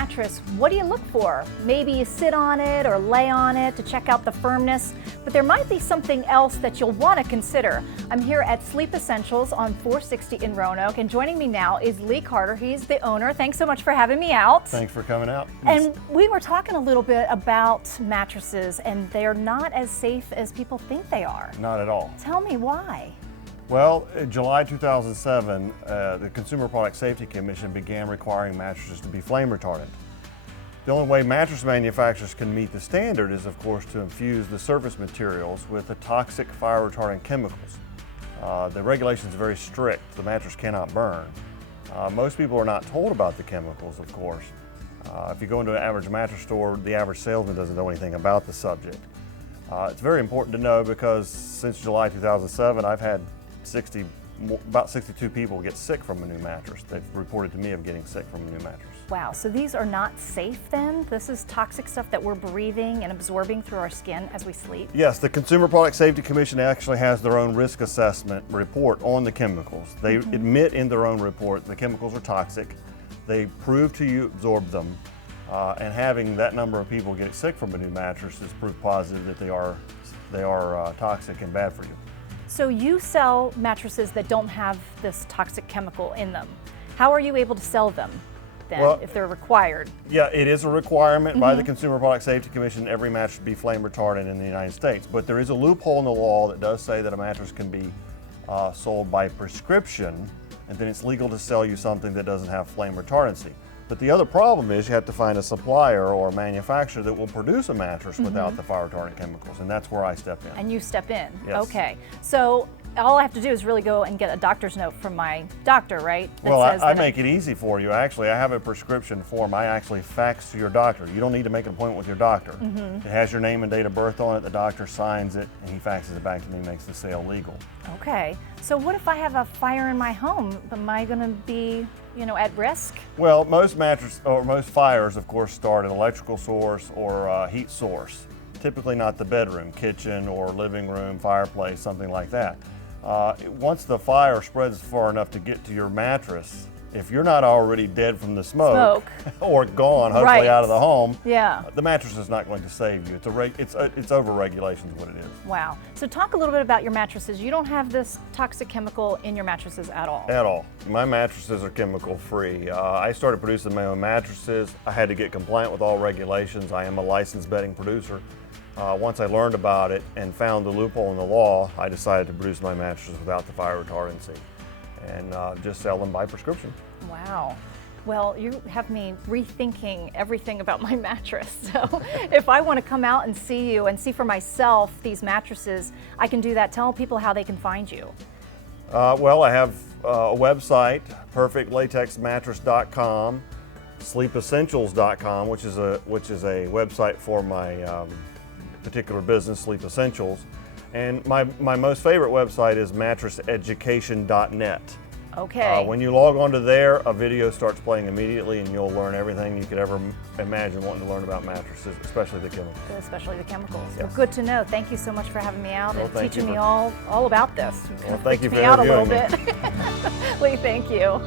mattress, what do you look for? Maybe you sit on it or lay on it to check out the firmness, but there might be something else that you'll want to consider. I'm here at Sleep Essentials on 460 in Roanoke, and joining me now is Lee Carter. He's the owner. Thanks so much for having me out. Thanks for coming out. And we were talking a little bit about mattresses, and they're not as safe as people think they are. Not at all. Tell me why. Well, in July 2007, the Consumer Product Safety Commission began requiring mattresses to be flame retardant. The only way mattress manufacturers can meet the standard is, of course, to infuse the surface materials with the toxic fire retardant chemicals. The regulations are very strict. The mattress cannot burn. Most people are not told about the chemicals, of course. If you go into an average mattress store, the average salesman doesn't know anything about the subject. It's very important to know because since July 2007, I've had about 62 people get sick from a new mattress. They've reported to me of getting sick from a new mattress. Wow, so these are not safe then? This is toxic stuff that we're breathing and absorbing through our skin as we sleep? Yes, the Consumer Product Safety Commission actually has their own risk assessment report on the chemicals. They admit in their own report the chemicals are toxic. They prove to you absorb them, and having that number of people get sick from a new mattress is proof positive that they are toxic and bad for you. So you sell mattresses that don't have this toxic chemical in them. How are you able to sell them then, if they're required? Yeah, it is a requirement by the Consumer Product Safety Commission. Every mattress be flame retardant in the United States. But there is a loophole in the law that does say that a mattress can be sold by prescription, and then it's legal to sell you something that doesn't have flame retardancy. But the other problem is you have to find a supplier or a manufacturer that will produce a mattress without the fire retardant chemicals, and that's where I step in. And you step in? Yes. Okay. So all I have to do is really go and get a doctor's note from my doctor, right? That Well, says I that make it easy for you. Actually, I have a prescription form I actually fax to your doctor. You don't need to make an appointment with your doctor. It has your name and date of birth on it. The doctor signs it, and he faxes it back to me and makes the sale legal. Okay. So what if I have a fire in my home? Am I going to be, at risk? Well, most fires, of course, start an electrical source or a heat source. Typically not the bedroom, kitchen or living room, fireplace, something like that. Once the fire spreads far enough to get to your mattress, if you're not already dead from the smoke. or gone, hopefully out of the home, the mattress is not going to save you. It's over-regulation is what it is. Wow. So talk a little bit about your mattresses. You don't have this toxic chemical in your mattresses at all? At all. My mattresses are chemical-free. I started producing my own mattresses. I had to get compliant with all regulations. I am a licensed bedding producer. Once I learned about it and found the loophole in the law, I decided to produce my mattresses without the fire retardancy and just sell them by prescription. Wow. Well, you have me rethinking everything about my mattress. So if I want to come out and see you and see for myself these mattresses, I can do that. Tell people how they can find you. Well, I have a website, perfectlatexmattress.com, sleepessentials.com, which is a website for my particular business, Sleep Essentials. And my most favorite website is mattresseducation.net. Okay. When you log onto there, a video starts playing immediately and you'll learn everything you could ever imagine wanting to learn about mattresses, especially the chemicals. Especially the chemicals. Yes. Well, good to know. Thank you so much for having me out and teaching me all about this. Well, thank you for me out a little interviewing bit. Lee, thank you.